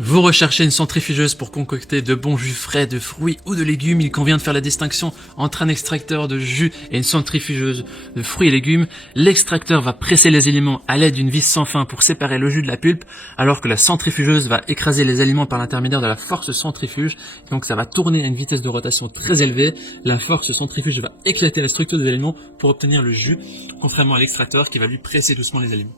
Vous recherchez une centrifugeuse pour concocter de bons jus frais de fruits ou de légumes. Il convient de faire la distinction entre un extracteur de jus et une centrifugeuse de fruits et légumes. L'extracteur va presser les aliments à l'aide d'une vis sans fin pour séparer le jus de la pulpe, alors que la centrifugeuse va écraser les aliments par l'intermédiaire de la force centrifuge. Donc ça va tourner à une vitesse de rotation très élevée. La force centrifuge va éclater la structure des aliments pour obtenir le jus, contrairement à l'extracteur qui va lui presser doucement les aliments.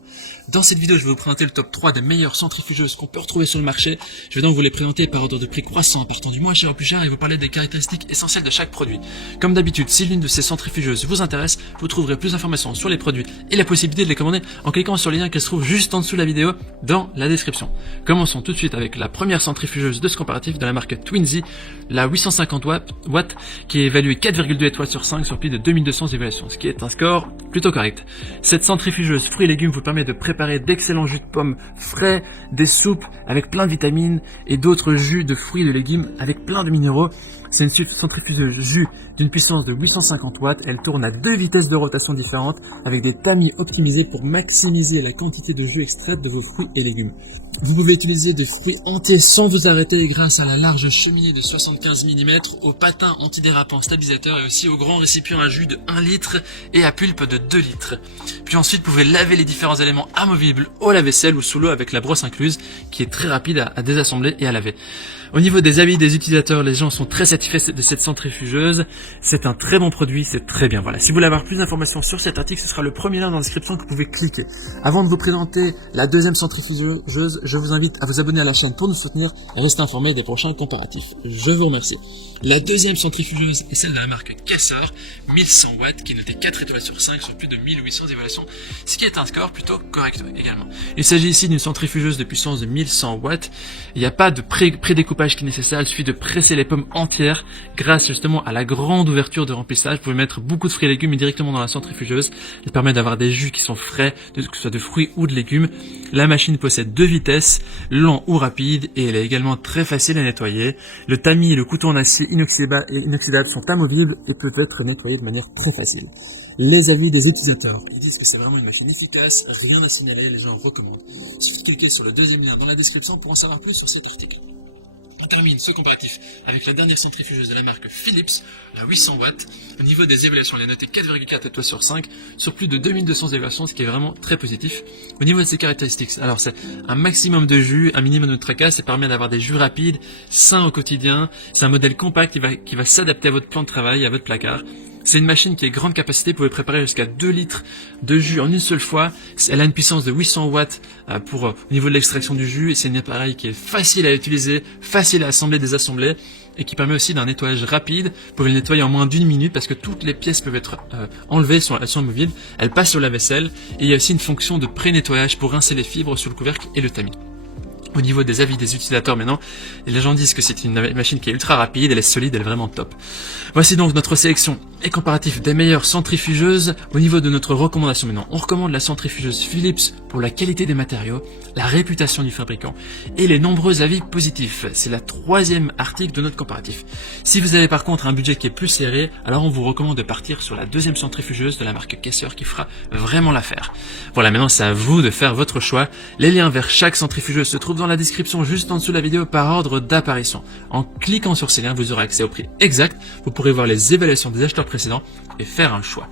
Dans cette vidéo, je vais vous présenter le top 3 des meilleures centrifugeuses qu'on peut retrouver sur le marché. Je vais donc vous les présenter par ordre de prix croissant, partant du moins cher au plus cher, et vous parler des caractéristiques essentielles de chaque produit. Comme d'habitude, si l'une de ces centrifugeuses vous intéresse, vous trouverez plus d'informations sur les produits et la possibilité de les commander en cliquant sur le lien qui se trouve juste en dessous de la vidéo dans la description. Commençons tout de suite avec la première centrifugeuse de ce comparatif de la marque Twinsy, la 850 watts, qui est évaluée 4,2 étoiles sur 5 sur plus de 2200 évaluations, ce qui est un score plutôt correct. Cette centrifugeuse fruits et légumes vous permet de préparer d'excellents jus de pommes frais, des soupes avec plein de vitamines et d'autres jus de fruits et de légumes avec plein de minéraux. C'est une centrifugeuse jus d'une puissance de 850 watts. Elle tourne à 2 vitesses de rotation différentes avec des tamis optimisés pour maximiser la quantité de jus extraite de vos fruits et légumes. Vous pouvez utiliser des fruits entiers sans vous arrêter grâce à la large cheminée de 75 mm, au patin antidérapant stabilisateur et aussi au grand récipient à jus de 1 litre et à pulpe de 2 litres. Puis ensuite, vous pouvez laver les différents éléments amovibles au lave-vaisselle ou sous l'eau avec la brosse incluse, qui est très rapide à désassembler et à laver. Au niveau des avis des utilisateurs, les gens sont très satisfaits de cette centrifugeuse. C'est un très bon produit, c'est très bien. Voilà. Si vous voulez avoir plus d'informations sur cet article, ce sera le premier lien dans la description que vous pouvez cliquer. Avant de vous présenter la deuxième centrifugeuse, je vous invite à vous abonner à la chaîne pour nous soutenir et rester informé des prochains comparatifs. Je vous remercie. La deuxième centrifugeuse est celle de la marque Kesser, 1100 watts, qui est notée 4 étoiles sur 5 sur plus de 1800 évaluations, ce qui est un score plutôt correct également. Il s'agit ici d'une centrifugeuse de puissance de 1100 watts. Il n'y a pas de prédécoupage qui est nécessaire, il suffit de presser les pommes entières grâce justement à la grande ouverture de remplissage. Vous pouvez mettre beaucoup de fruits et légumes directement dans la centrifugeuse. Elle permet d'avoir des jus qui sont frais, que ce soit de fruits ou de légumes. La machine possède 2 vitesses, lent ou rapide, et elle est également très facile à nettoyer. Le tamis et le couteau en acier inoxydable sont amovibles et peuvent être nettoyés de manière très facile. Les avis des utilisateurs. Ils disent que c'est vraiment une machine efficace, rien à signaler, les gens recommandent. Suffit de cliquer sur le deuxième lien dans la description pour en savoir plus sur cet article. On termine ce comparatif avec la dernière centrifugeuse de la marque Philips, la 800 watts. Au niveau des évaluations, elle est notée 4,4 étoiles sur 5 sur plus de 2200 évaluations, ce qui est vraiment très positif. Au niveau de ses caractéristiques, alors c'est un maximum de jus, un minimum de tracas, ça permet d'avoir des jus rapides, sains au quotidien. C'est un modèle compact qui va s'adapter à votre plan de travail, à votre placard. C'est une machine qui a grande capacité, vous pouvez préparer jusqu'à 2 litres de jus en une seule fois. Elle a une puissance de 800 watts au niveau de l'extraction du jus, et c'est un appareil qui est facile à utiliser, facile à assembler, désassembler, et qui permet aussi d'un nettoyage rapide. Vous pouvez le nettoyer en moins d'1 minute parce que toutes les pièces peuvent être enlevées, elles sont amovibles, elles passent sur la vaisselle, et il y a aussi une fonction de pré-nettoyage pour rincer les fibres sur le couvercle et le tamis. Au niveau des avis des utilisateurs maintenant, les gens disent que c'est une machine qui est ultra rapide, elle est solide, elle est vraiment top. Voici donc notre sélection et comparatif des meilleures centrifugeuses. Au niveau de notre recommandation maintenant, on recommande la centrifugeuse Philips pour la qualité des matériaux, la réputation du fabricant et les nombreux avis positifs. C'est la 3e article de notre comparatif. Si vous avez par contre un budget qui est plus serré, alors on vous recommande de partir sur la deuxième centrifugeuse de la marque Kesser qui fera vraiment l'affaire. Voilà, maintenant c'est à vous de faire votre choix. Les liens vers chaque centrifugeuse se trouvent dans la description juste en dessous de la vidéo par ordre d'apparition. En cliquant sur ces liens, vous aurez accès au prix exact, vous pourrez voir les évaluations des acheteurs précédents et faire un choix.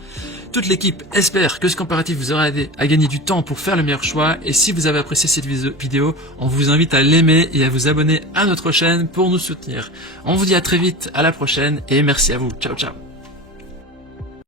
Toute l'équipe espère que ce comparatif vous aura aidé à gagner du temps pour faire le meilleur choix, et si vous avez apprécié cette vidéo, on vous invite à l'aimer et à vous abonner à notre chaîne pour nous soutenir. On vous dit à très vite, à la prochaine et merci à vous. Ciao ciao.